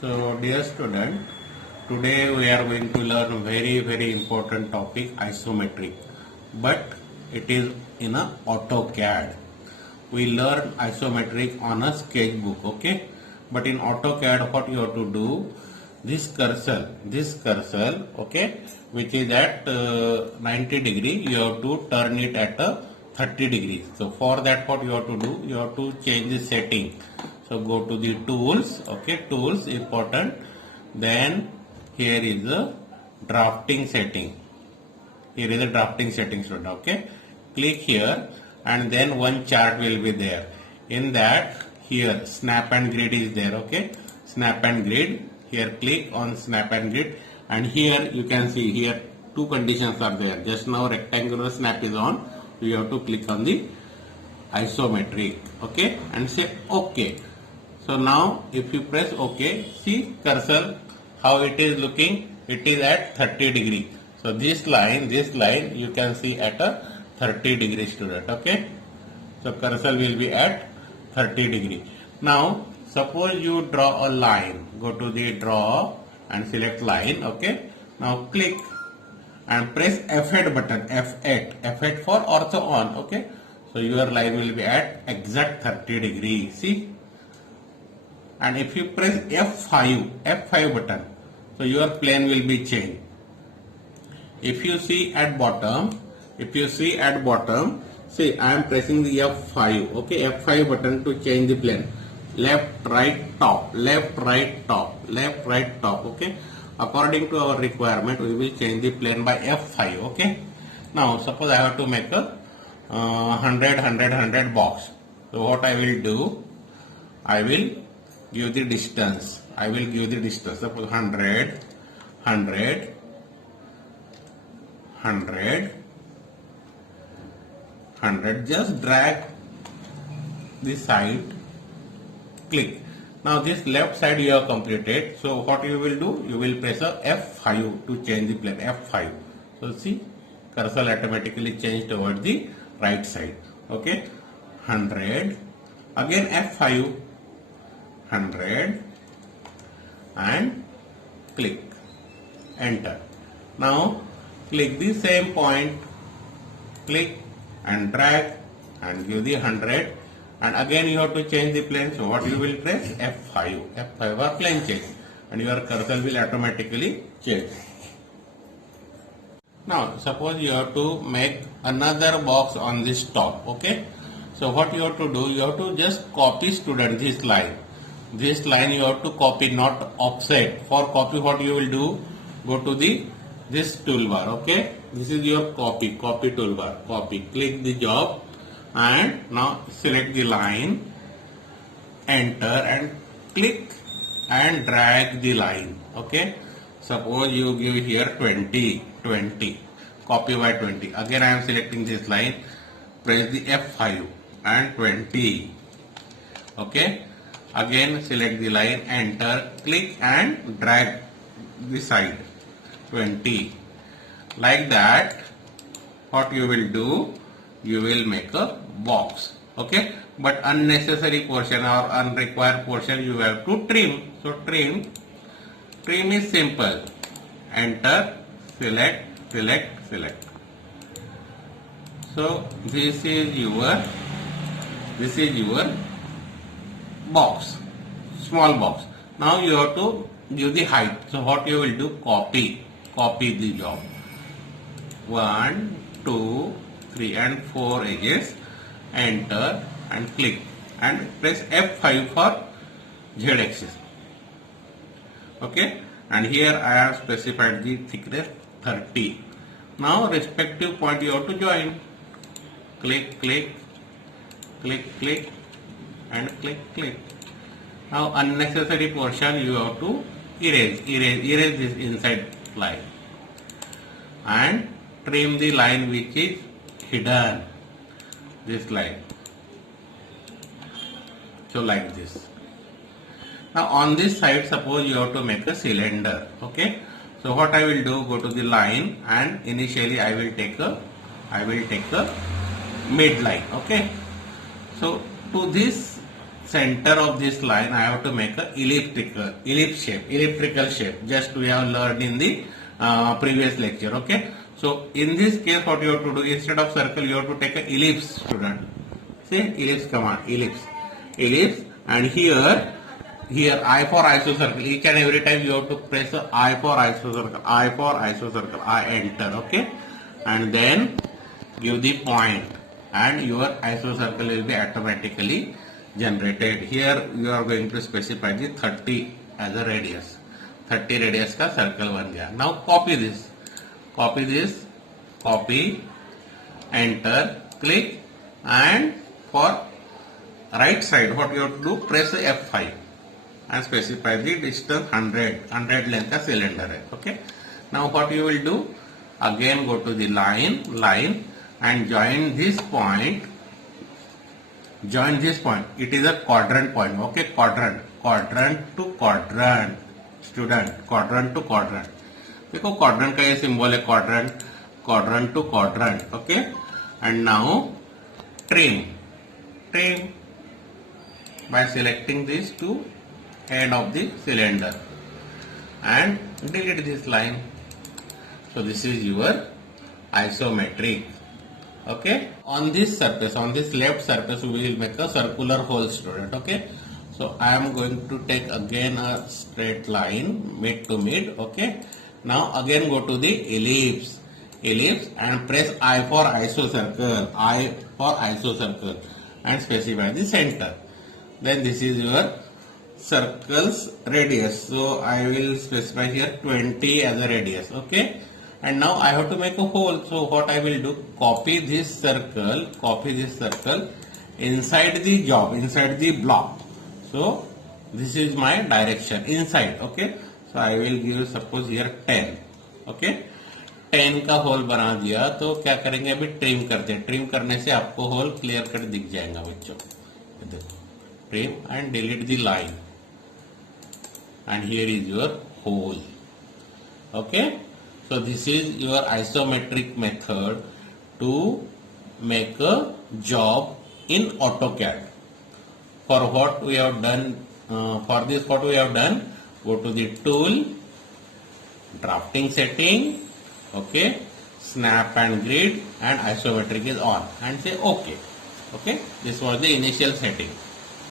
So dear student, today we are going to learn very important topic isometric, but it is in a AutoCAD. We learn isometric on a sketchbook, okay? But in AutoCAD what you have to do, this cursor, okay, which is at 90 degree, you have to turn it at a 30 degrees. So for that what you have to do, you have to change the setting. So go to the tools, okay, tools important. Then here is the drafting setting. Here is the drafting setting, student, okay. Click here and then one chart will be there. In that, here snap and grid is there, okay. Snap and grid, here click on snap and grid, and here you can see here two conditions are there. Just now rectangular snap is on, you have to click on the isometric, okay, and say okay. So now if you press OK, see cursor how it is looking, it is at 30 degree. So this line you can see at a 30 degree, student, okay. So cursor will be at 30 degree. Now suppose you draw a line, go to the draw and select line, okay. Now click and press F8 button, F8 for ortho on, okay. So your line will be at exact 30 degree, see. And if you press F5 button, so your plane will be changed. If you see at bottom, see I am pressing the F5, okay, F5 button to change the plane. Left, right, top, okay. According to our requirement, we will change the plane by F5, okay. Now suppose I have to make a 100 box. So what I will do, I will give the distance. Suppose 100. Just drag this side, click. Now this left side you have completed. So what you will do? You will press a F5 to change the plane. F5. So see, cursor automatically changed towards the right side. Okay, 100. Again F5. 100 and click, enter. Now click the same point, click and drag and give the 100, and again you have to change the plane. So what you will press? F5 or plane change, and your cursor will automatically change. Now suppose you have to make another box on this top, okay. So what you have to do, you have to just copy, student, this line. This line you have to copy, not offset. For copy, what you will do, go to this toolbar, okay. This is your copy toolbar. Copy, click the job, and now select the line, enter, and click and drag the line, okay. Suppose you give here 20, copy by 20. Again I am selecting this line, press the F5 and 20, okay. Again select the line, enter, click and drag the side 20. Like that, what you will do, you will make a box, okay. But unnecessary portion or unrequired portion you have to trim. So trim is simple, enter, select. So this is your box, small box. Now you have to give the height. So what you will do, copy the job, 1, 2, 3 and 4 edges, enter and click and press F5 for Z axis, okay. And here I have specified the thickness 30. Now respective point you have to join, click and click. Now unnecessary portion you have to erase this inside line and trim the line which is hidden, this line. So like this. Now on this side, suppose you have to make a cylinder, okay. So what I will do, go to the line, and initially I will take a mid line, okay. So to this center of this line I have to make a elliptical shape. Just we have learned in the previous lecture. Okay. So in this case, what you have to do, instead of circle, you have to take an ellipse, student. See, ellipse command, ellipse, and here I for isocircle. Each and every time you have to press I for isocircle, I enter. Okay, and then give the point, and your isocircle will be automatically generated. Here you are going to specify the 30 as a radius. 30 radius का circle बन गया. Now copy this, copy, enter, click, and for right side what you have to do, press F5 and specify the distance 100 length का cylinder है. Okay. Now what you will do, again go to the line and join this point. It is a quadrant point. Okay, quadrant to quadrant, student, quadrant to quadrant. देखो quadrant का ये symbol है, quadrant to quadrant. Okay, and now trim by selecting these two head of the cylinder and delete this line. So this is your isometric. Okay, on this left surface we will make a circular hole, student. Okay, so I am going to take again a straight line mid to mid. Okay, now again go to the ellipse and press I for isocircle, and specify the center. Then this is your circle's radius. So I will specify here 20 as a radius. Okay. And now I have to make a hole. So what I will do, copy this circle inside the job, inside the block. So this is my direction inside. Okay. So I will give suppose here 10. Okay. 10 का whole बना दिया. तो क्या करेंगे, अभी trim करते हैं. Trim करने से आपको होल क्लियर कट दिख जाएगा बच्चों. देखो, trim and delete the line and here is your hole. Okay. So this is your isometric method to make a job in AutoCAD. For what we have done, go to the tool, drafting setting, okay, snap and grid, and isometric is on, and say okay. Okay, this was the initial setting.